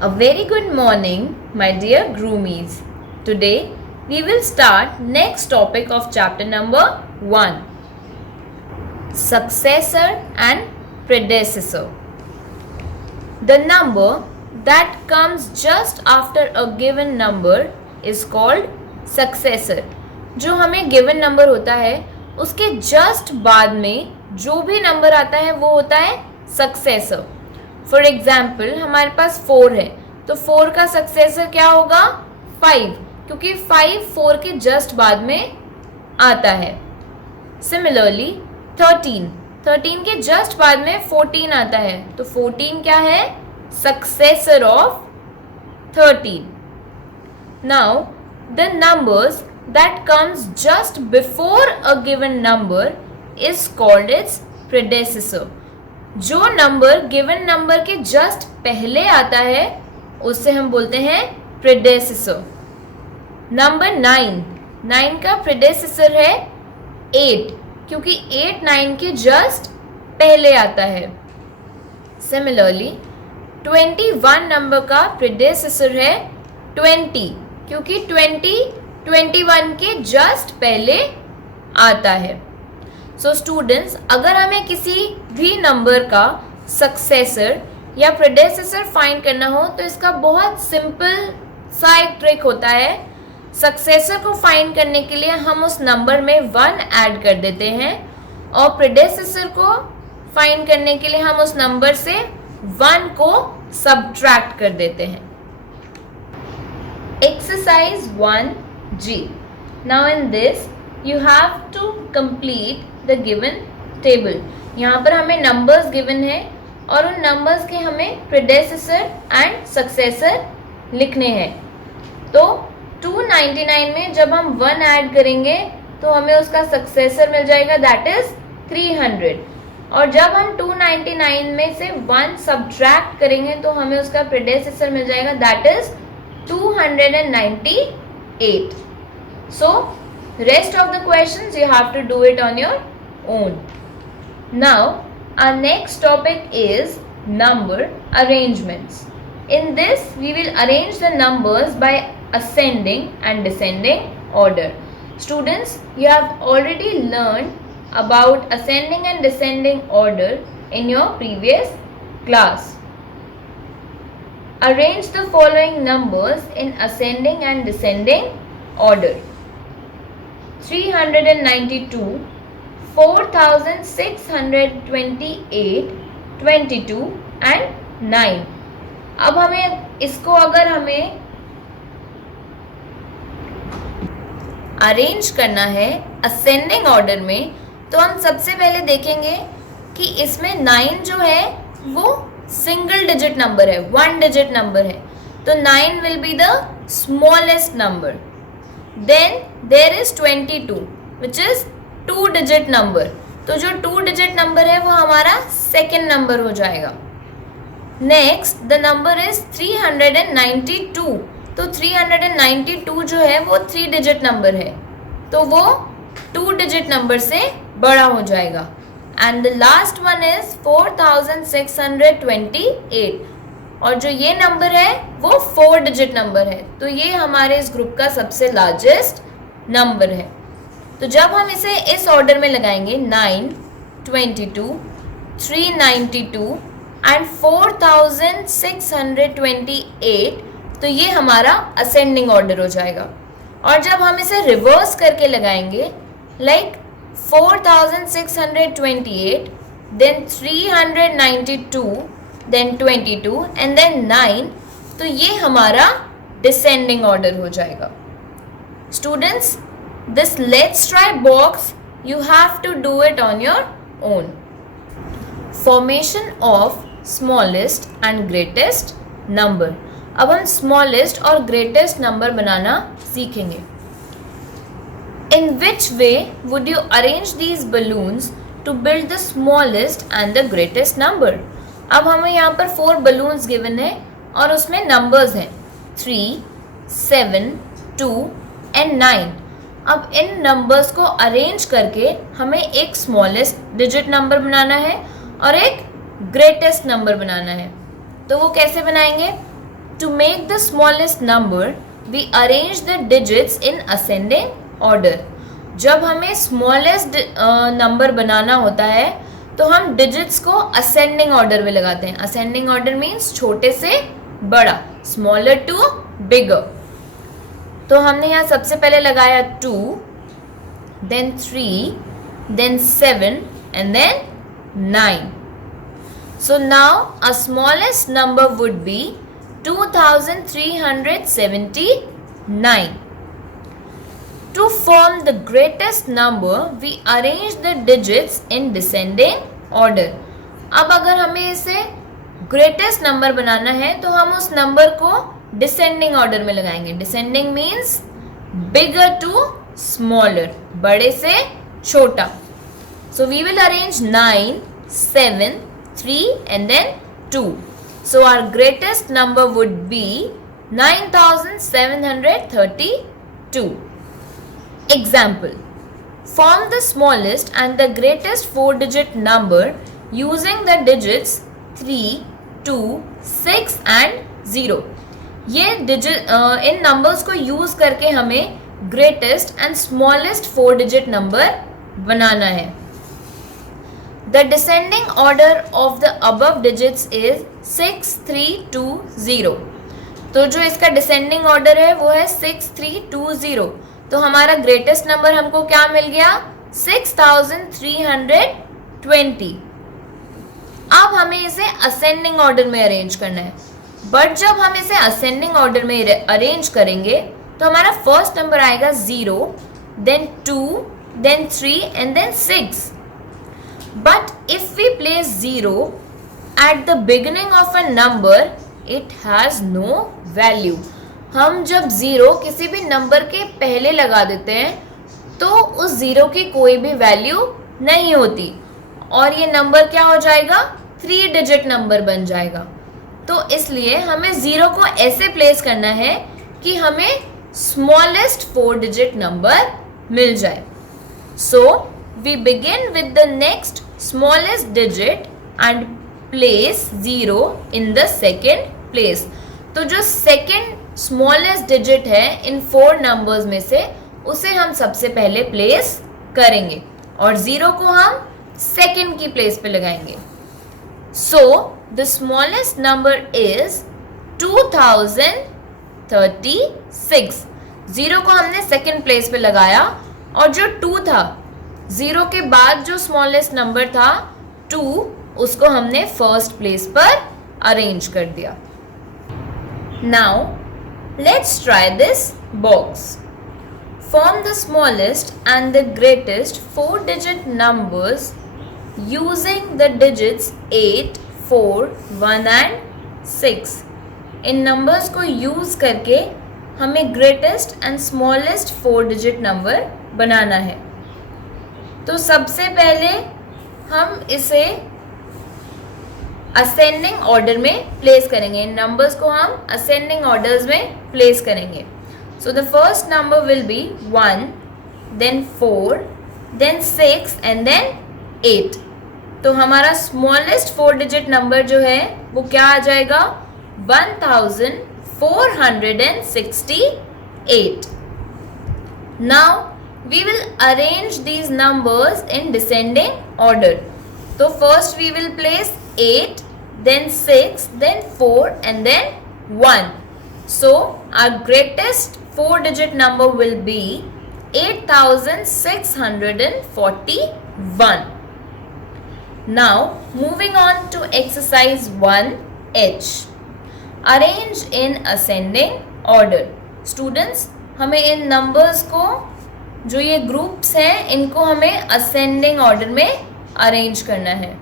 A very good morning, my dear groomies. Today we will start next topic of chapter number 1. Successor and predecessor. The number that comes just after a given number is called successor. जो हमें given number होता है उसके just बाद में जो भी number आता है वो होता है successor. फॉर एग्जाम्पल हमारे पास 4 है तो 4 का सक्सेसर क्या होगा 5, क्योंकि 5 4 के जस्ट बाद में आता है. सिमिलरली 13 के जस्ट बाद में 14 आता है तो 14 क्या है successor of 13. Now the numbers that comes just before a given number is called its प्रेडेसेसर. जो नंबर गिवन नंबर के जस्ट पहले आता है उससे हम बोलते हैं प्रेडेसेसर. नंबर 9 का प्रेडेसेसर है 8, क्योंकि 8 9 के जस्ट पहले आता है. सिमिलरली 21 नंबर का प्रेडेसेसर है 20, क्योंकि 21 के जस्ट पहले आता है. सो स्टूडेंट्स, अगर हमें किसी भी नंबर का सक्सेसर या प्रेडेसेसर फाइंड करना हो तो इसका बहुत सिंपल सा एक ट्रिक होता है. सक्सेसर को फाइंड करने के लिए हम उस नंबर में 1 ऐड कर देते हैं और प्रेडेसेसर को फाइंड करने के लिए हम उस नंबर से 1 को सब्ट्रैक्ट कर देते हैं. Exercise 1G. Now in this you have to complete the given table. यहाँ पर हमें numbers given है और उन numbers के हमें predecessor and successor लिखने हैं. तो 299 में जब हम 1 ऐड करेंगे तो हमें उसका successor मिल जाएगा, that is 300. और जब हम 299 में से 1 subtract करेंगे तो हमें उसका predecessor मिल जाएगा, that is 298. So rest of the questions you have to do it on your own. Now our next topic is number arrangements. In this we will arrange the numbers by ascending and descending order. Students, you have already learned about ascending and descending order in your previous class. Arrange the following numbers in ascending and descending order. 392, 4628, 22 and 9. अब हमें इसको अगर हमें arrange करना है ascending order में तो हम सबसे पहले देखेंगे कि इसमें 9 जो है वो सिंगल डिजिट नंबर है, 1 डिजिट नंबर है, तो 9 will be the smallest number. Then there is 22 which is 2 digit number. तो जो 2 digit number है वो हमारा second number हो जाएगा. Next the number is 392. तो 392 जो है वो 3 digit number है तो वो 2 digit number से बड़ा हो जाएगा. And the last one is 4628. और जो ये नंबर है वो 4 डिजिट नंबर है तो ये हमारे इस ग्रुप का सबसे लार्जेस्ट नंबर है. तो जब हम इसे इस ऑर्डर में लगाएंगे 9, 22, 392 एंड 4628 तो ये हमारा असेंडिंग ऑर्डर हो जाएगा. और जब हम इसे रिवर्स करके लगाएंगे like 4628 then 392 then 22 and then 9 तो ये हमारा descending order हो जाएगा. Students, this let's try box you have to do it on your own. Formation of smallest and greatest number. अब हम smallest और greatest number बनाना सीखेंगे. In which way would you arrange these balloons to build the smallest and the greatest number? अब हमें यहाँ पर 4 balloons given है और उसमें नंबर्स हैं 3, 7, 2 एंड 9. अब इन नंबर्स को अरेंज करके हमें एक स्मॉलेस्ट डिजिट नंबर बनाना है और एक ग्रेटेस्ट नंबर बनाना है. तो वो कैसे बनाएंगे? To make the smallest number, we arrange the digits in ascending order. जब हमें smallest number बनाना होता है तो हम digits को ascending order में लगाते हैं. Ascending order means छोटे से बड़ा, smaller to bigger. तो हमने यहाँ सबसे पहले लगाया 2, then 3, then 7 and then 9. So now our smallest number would be 2379. To form the greatest number, we arrange the digits in descending order. अब अगर हमें इसे greatest number बनाना है तो हम उस number को descending order में लगाएंगे. Descending means bigger to smaller, बड़े से छोटा. So we will arrange 9, 7, 3 and then 2. So our greatest number would be 9732. Example. Form the smallest and the greatest 4-digit number using the digits 3, 2, 6 and 0. ये इन numbers को use करके हमें greatest and smallest 4-digit number बनाना है. The descending order of the above digits is 6, 3, 2, 0. तो जो इसका descending order है वो है 6, 3, 2, 0. तो हमारा greatest number हमको क्या मिल गया? 6320. अब हमें इसे ascending order में arrange करना है. But जब हम इसे ascending order में arrange करेंगे तो हमारा first number आएगा 0, then 2, then 3 and then 6. But if we place 0 at the beginning of a number, it has no value. हम जब 0 किसी भी नंबर के पहले लगा देते हैं तो उस 0 की कोई भी वैल्यू नहीं होती और ये नंबर क्या हो जाएगा? 3 डिजिट नंबर बन जाएगा. तो इसलिए हमें 0 को ऐसे प्लेस करना है कि हमें स्मॉलेस्ट 4 डिजिट नंबर मिल जाए. So we begin with the next smallest digit and place 0 in the second place. तो जो second smallest digit है इन 4 numbers में से उसे हम सबसे पहले place करेंगे और 0 को हम second की place पे लगाएंगे. So the smallest number is 2036. 0 को हमने second place पे लगाया और जो 2 था 0 के बाद जो स्मॉलेस्ट नंबर था 2 उसको हमने फर्स्ट प्लेस पर अरेंज कर दिया. Now let's try this box. Form the smallest and the greatest 4 digit numbers using the digits 8, 4, 1 and 6. इन नंबर्स को यूज करके हमें greatest and smallest 4 digit number बनाना है. तो सबसे पहले हम इसे असेंडिंग ऑर्डर में प्लेस करेंगे. इन नंबर्स को हम असेंडिंग ऑर्डर्स में प्लेस करेंगे. So the first number will be 1, then 4, then 6 and then 8. तो हमारा स्मॉलेस्ट 4 डिजिट नंबर जो है वो क्या आ जाएगा? 1468. Now we will arrange these numbers in descending order. So first we will place 8, then 6, then 4 and then 1. So our greatest 4 digit number will be 8641. Now moving on to exercise 1H. Arrange in ascending order. Students, हमें इन numbers को जो ये groups हैं इनको हमें ascending order में arrange करना है.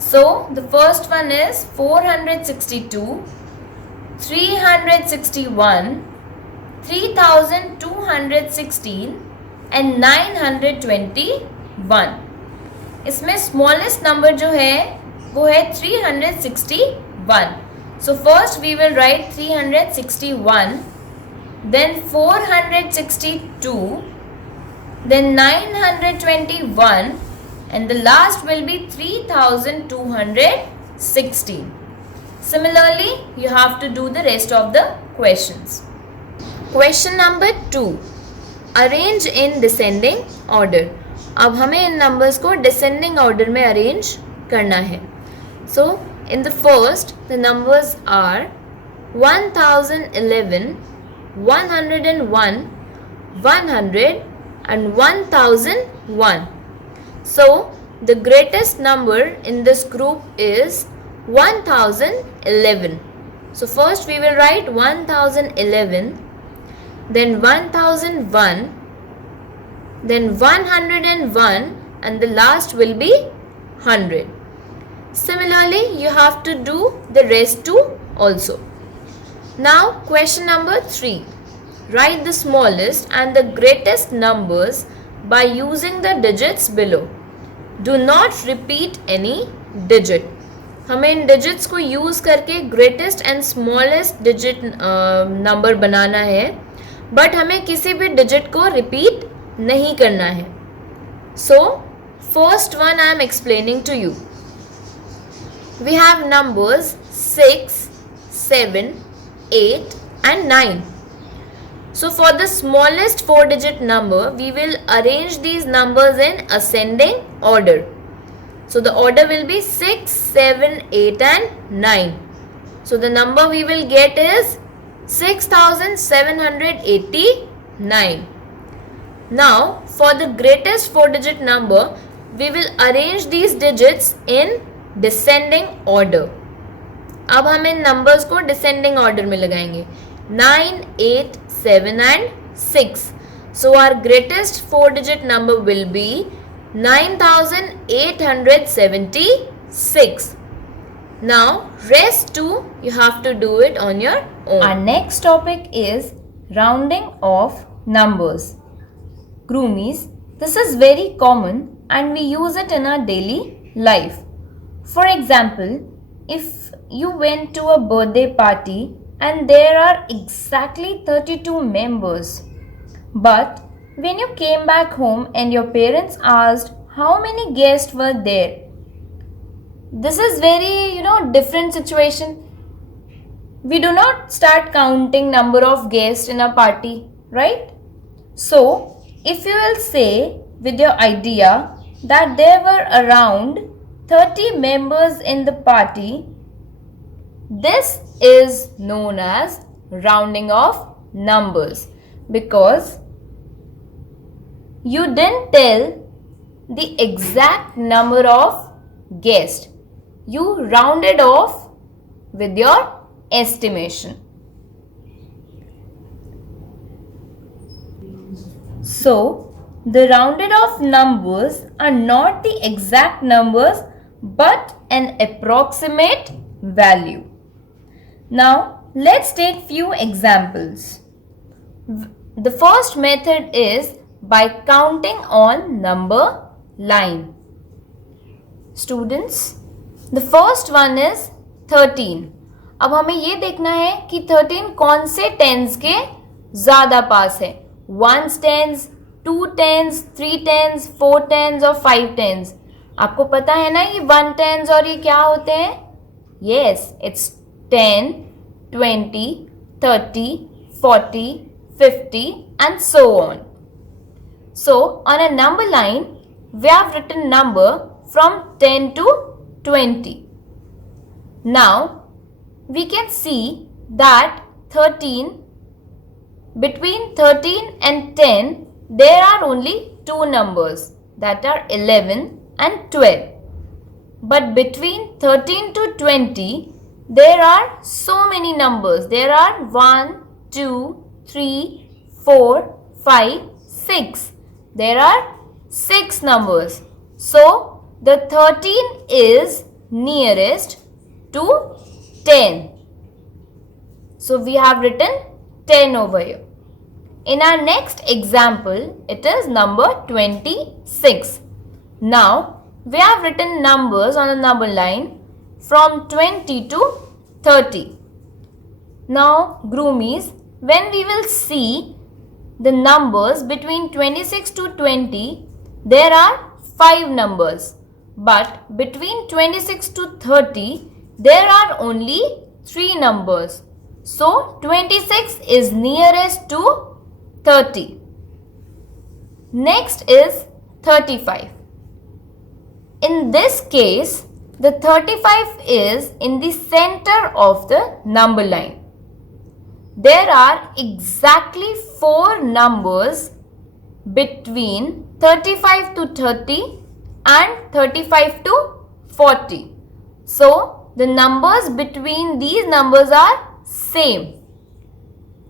So the first one is 462, 361, 3216 and 921. इसमें स्मॉलेस्ट नंबर जो है वो है 361. So first we will write 361, then 462, then 921 and the last will be 3216. Similarly, you have to do the rest of the questions. Question number 2. Arrange in descending order. अब हमें इन numbers को descending order में arrange करना है. So, in the first, the numbers are 1011, 101, 100 and 1001. So, the greatest number in this group is 1011. So, first we will write 1011, then 1001, then 101 and the last will be 100. Similarly, you have to do the rest too also. Now, question number 3. Write the smallest and the greatest numbers by using the digits below. Do not repeat any digit. हमें इन digits को use करके greatest and smallest digit number बनाना है, but हमें किसी भी digit को repeat नहीं करना है. So, first one I am explaining to you. We have numbers 6, 7, 8 and 9. So for the smallest 4-digit number, we will arrange these numbers in ascending order. So the order will be 6, 7, 8 and 9. So the number we will get is 6789. Now for the greatest 4-digit number, we will arrange these digits in descending order. अब हम इन numbers को descending order में लगाएंगे. 9, 8, 7 and 6. So our greatest 4-digit number will be 9876. Now rest two you have to do it on your own. Our next topic is rounding of numbers. Groomies, this is very common and we use it in our daily life. For example, if you went to a birthday party and there are exactly 32 members, but when you came back home and your parents asked how many guests were there, this is very different situation. We do not start counting number of guests in a party, right? So if you will say with your idea that there were around 30 members in the party, this is known as rounding of numbers, because you didn't tell the exact number of guests. You rounded off with your estimation. So, the rounded off numbers are not the exact numbers but an approximate value. Now, let's take few examples. The first method is by counting on number line. Students, the first one is 13. अब हमें ये देखना है कि 13 कौन से tens के ज़्यादा पास है. 1 tens, 2 tens, 3 tens, 4 tens और 5 tens. आपको पता है ना ये 1 tens और ये क्या होते हैं? Yes, it's 10, 20, 30, 40, 50 and so on. So on a number line, we have written number from 10 to 20. Now we can see that between 13 and 10 there are only two numbers, that are 11 and 12. But between 13 to 20 there are so many numbers. There are 1, 2, 3, 4, 5, 6. There are 6 numbers. So the 13 is nearest to 10. So we have written 10 over here. In our next example, it is number 26. Now we have written numbers on a number line from 20 to 30. Now groomies, when we will see the numbers between 26 to 20, there are 5 numbers. But between 26 to 30, There are only 3 numbers. So 26 is nearest to 30. Next is 35. In this case, the 35 is in the center of the number line. There are exactly 4 numbers between 35 to 30 and 35 to 40. So, the numbers between these numbers are same.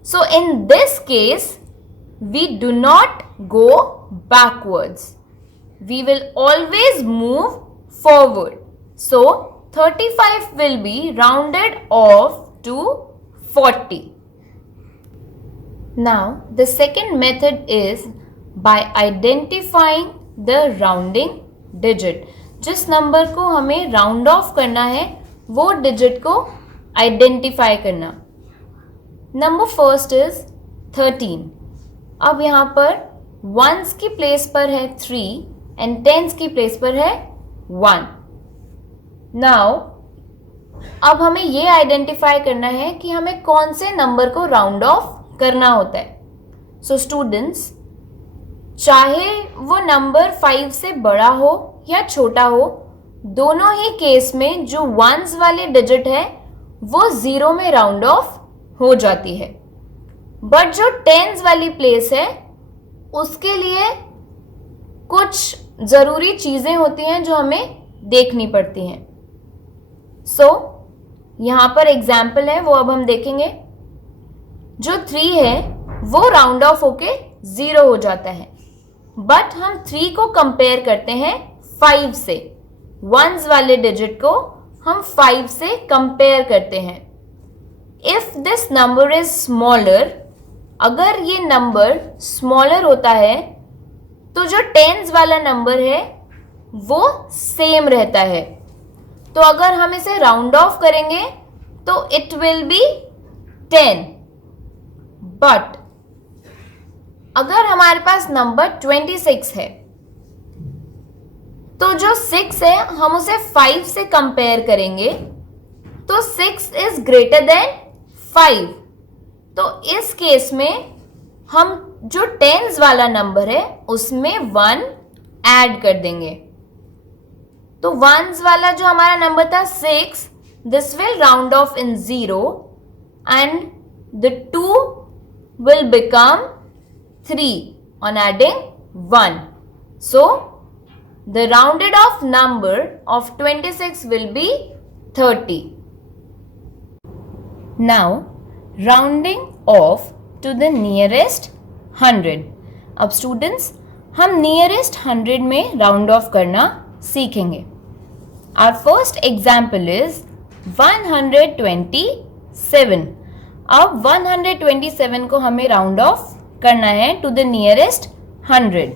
So, in this case, we do not go backwards. We will always move forward. So, 35 will be rounded off to 40. Now, the second method is by identifying the rounding digit. जिस number को हमें round of करना है वो digit को identify करना. Number first is 13. अब यहाँ पर वंस की प्लेस पर है 3 एंड टेंस की प्लेस पर है 1. नाउ अब हमें ये आइडेंटिफाई करना है कि हमें कौन से नंबर को राउंड ऑफ करना होता है. सो स्टूडेंट्स, चाहे वो नंबर 5 से बड़ा हो या छोटा हो, दोनों ही केस में जो वंस वाली डिजिट है वो 0 में राउंड ऑफ हो जाती है. बट जो टेंस वाली प्लेस है उसके लिए कुछ ज़रूरी चीज़ें होती हैं जो हमें देखनी पड़ती हैं. सो यहाँ पर एग्जाम्पल है, वो अब हम देखेंगे. जो 3 है वो राउंड ऑफ होके 0 हो जाता है. बट हम 3 को कंपेयर करते हैं 5 से. वंस वाले डिजिट को हम 5 से कंपेयर करते हैं. If this number is smaller, अगर ये नंबर स्मॉलर होता है तो जो टेंस वाला नंबर है वो सेम रहता है. तो अगर हम इसे राउंड ऑफ करेंगे तो इट विल बी 10. बट अगर हमारे पास नंबर 26 है तो जो 6 है हम उसे 5 से कंपेयर करेंगे तो 6 इज ग्रेटर देन 5. तो इस केस में हम जो टेंस वाला नंबर है उसमें 1 ऐड कर देंगे. तो वंस वाला जो हमारा नंबर था 6, this will round of in 0 and the 2 will become 3 on adding 1. So, the rounded off number of 26 will be 30. Now, rounding off to the nearest 100. अब students, हम nearest 100 में round off करना सीखेंगे. Our first example is 127. अब 127 को हमें round of करना है टू द नियरेस्ट 100.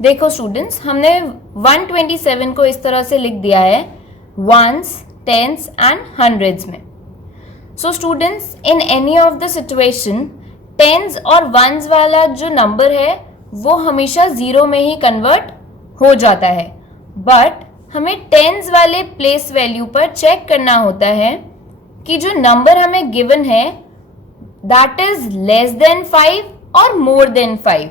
देखो स्टूडेंट्स, हमने 127 को इस तरह से लिख दिया है वंस, टेंस एंड हंड्रेड्स में. So students, in any of the situation tens और वंस वाला जो नंबर है वो हमेशा 0 में ही कन्वर्ट हो जाता है. बट हमें टेंस वाले प्लेस वैल्यू पर चेक करना होता है कि जो नंबर हमें गिवन है दैट इज लेस देन 5 और मोर देन 5,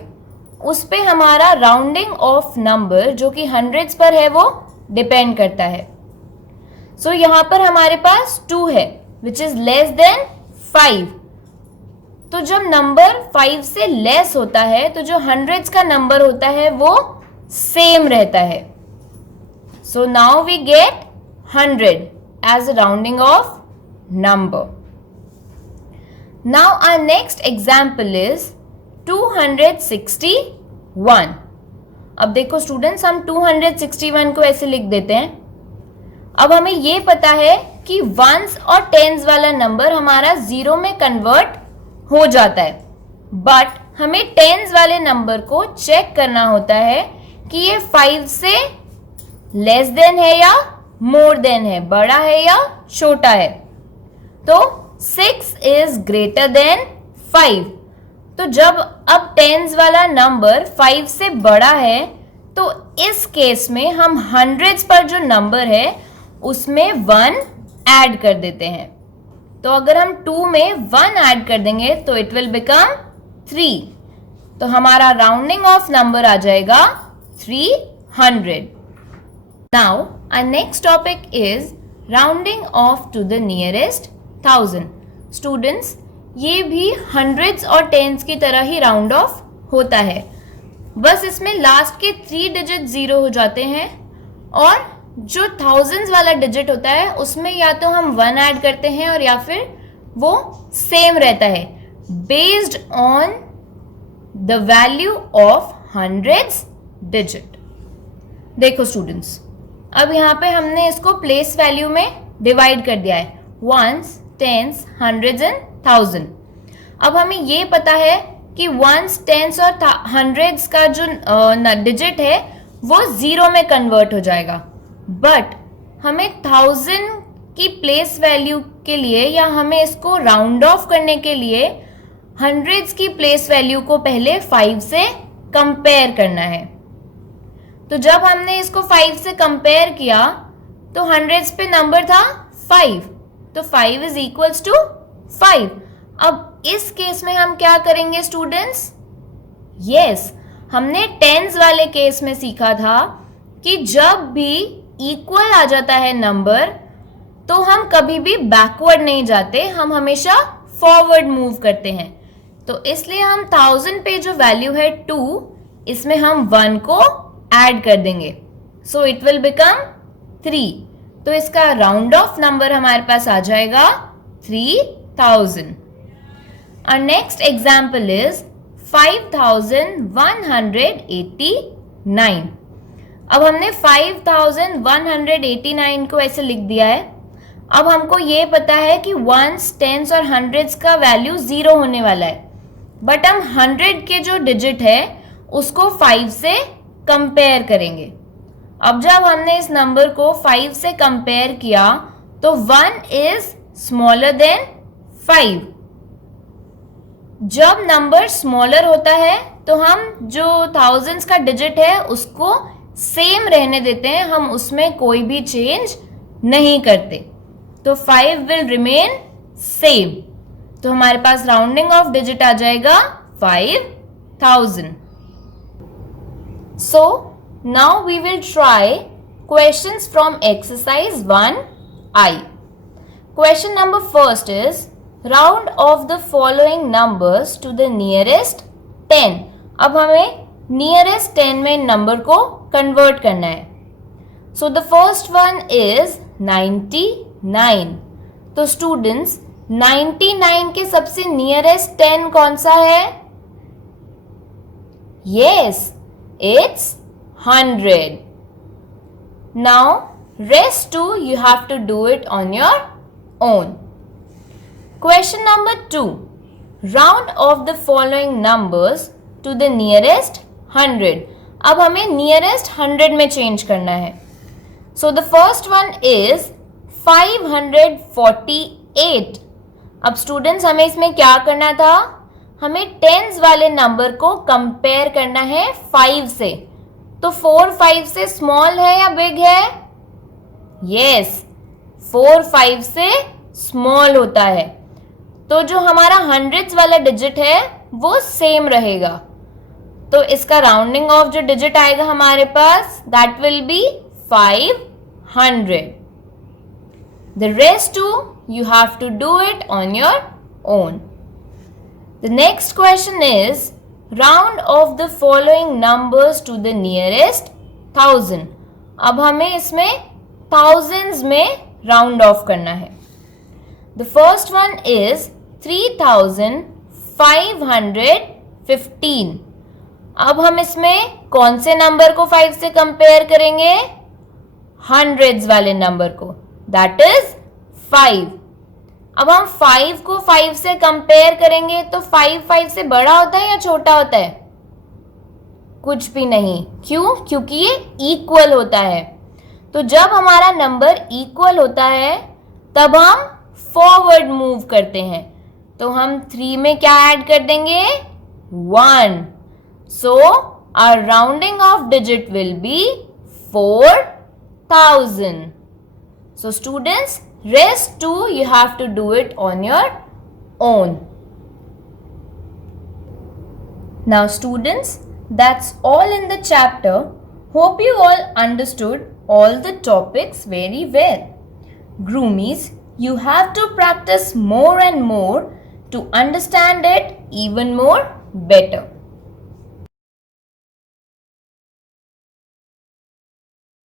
उस पे हमारा राउंडिंग ऑफ नंबर जो कि हंड्रेड्स पर है वो डिपेंड करता है. सो यहाँ पर हमारे पास 2 है विच इज लेस देन 5. तो जब नंबर 5 से लेस होता है तो जो हंड्रेड्स का नंबर होता है वो सेम रहता है. So now we get 100 as a rounding off number. Now our next example is 261. अब देखो स्टूडेंट्स, हम 261 को ऐसे लिख देते हैं. अब हमें ये पता है कि वंस और टेंस वाला नंबर हमारा 0 में कन्वर्ट हो जाता है. बट हमें टेंस वाले नंबर को चेक करना होता है कि ये 5 से लेस देन है या मोर देन है, बड़ा है या छोटा है. तो 6 इज ग्रेटर देन 5. तो जब अब टेंस वाला नंबर 5 से बड़ा है तो इस केस में हम हंड्रेड्स पर जो नंबर है उसमें 1 ऐड कर देते हैं। तो अगर हम 2 में 1 ऐड कर देंगे तो इट विल बिकम 3। तो हमारा राउंडिंग ऑफ नंबर आ जाएगा 300। Now our next topic is rounding off to the nearest 1000। Students, ये भी हंड्रेड्स और टेंस की तरह ही राउंड ऑफ होता है, बस इसमें लास्ट के 3 डिजिट 0 हो जाते हैं और जो थाउजेंड्स वाला डिजिट होता है उसमें या तो हम 1 ऐड करते हैं और या फिर वो सेम रहता है based on the value of hundreds digit. देखो स्टूडेंट्स, अब यहाँ पे हमने इसको प्लेस वैल्यू में डिवाइड कर दिया है, ones, tens, hundreds and thousand. अब हमें ये पता है कि वंस, टेंस और हंड्रेड्स का जो डिजिट है वो 0 में कन्वर्ट हो जाएगा, बट हमें 1000 की प्लेस वैल्यू के लिए या हमें इसको राउंड ऑफ करने के लिए हंड्रेड्स की प्लेस वैल्यू को पहले 5 से कंपेयर करना है। तो जब हमने इसको 5 से कंपेयर किया तो हंड्रेड्स पे नंबर था 5, तो 5 इज इक्वल्स टू 5। अब इस केस में हम क्या करेंगे स्टूडेंट्स? यस, हमने टेंस वाले केस में सीखा था कि जब भी इक्वल आ जाता है नंबर तो हम कभी भी बैकवर्ड नहीं जाते, हम हमेशा फॉरवर्ड मूव करते हैं। तो इसलिए हम 1000 पे जो वैल्यू है 2, इसमें हम 1 को ऐड कर देंगे, सो इट विल बिकम 3। तो इसका राउंड ऑफ नंबर हमारे पास आ जाएगा 3000। Our next example is 5189। अब हमने 5189 को ऐसे लिख दिया है। अब हमको ये पता है कि वंस, टेंस और हंड्रेड्स का वैल्यू 0 होने वाला है, बट हम 100 के जो डिजिट है उसको 5 से कंपेयर करेंगे। अब जब हमने इस नंबर को 5 से कंपेयर किया तो 1 इज स्मॉलर देन 5। जब नंबर स्मॉलर होता है तो हम जो थाउजेंड्स का डिजिट है उसको सेम रहने देते हैं, हम उसमें कोई भी चेंज नहीं करते, तो 5 विल रिमेन सेम। तो हमारे पास राउंडिंग ऑफ डिजिट आ जाएगा 5000। So now we will try questions from exercise 1I। Question number first is round off the following numbers to the nearest 10। अब हमें नियरेस्ट 10 में नंबर को कन्वर्ट करना है। So the first one is 99। तो students, 99 के सबसे नियरेस्ट 10 कौन सा है? Yes, it's 100। Now rest to you have to do it on your own. Question number 2. Round off the following numbers to the nearest 100. अब हमें nearest 100 में change करना है। So the first one is 548. अब students हमें इसमें क्या करना था? हमें tens वाले नंबर को compare करना है 5 से। तो 4 5 से small है या big है? Yes, 4 5 से small होता है। तो जो हमारा हंड्रेड्स वाला डिजिट है वो सेम रहेगा, तो इसका राउंडिंग ऑफ जो डिजिट आएगा हमारे पास that will be 500। The rest to you have to do it on your own. The next question is round off the following numbers to the nearest 1000। अब हमें इसमें थाउजेंड्स में राउंड ऑफ करना है। The first one is 3515। अब हम इसमें कौन से नंबर को 5 से कंपेयर करेंगे? हंड्रेड्स वाले नंबर को, दैट इज 5। अब हम 5 को 5 से कंपेयर करेंगे तो 5 5 से बड़ा होता है या छोटा होता है? कुछ भी नहीं। क्यों? क्योंकि ये इक्वल होता है। तो जब हमारा नंबर इक्वल होता है तब हम फॉरवर्ड मूव करते हैं, तो हम 3 में क्या ऐड कर देंगे? 1। So our rounding off digit will be 4000। So students, rest too you have to do it on your own. Now students, that's all in the chapter. Hope you all understood all the topics very well. Groomies, you have to practice more and more to understand it even more better.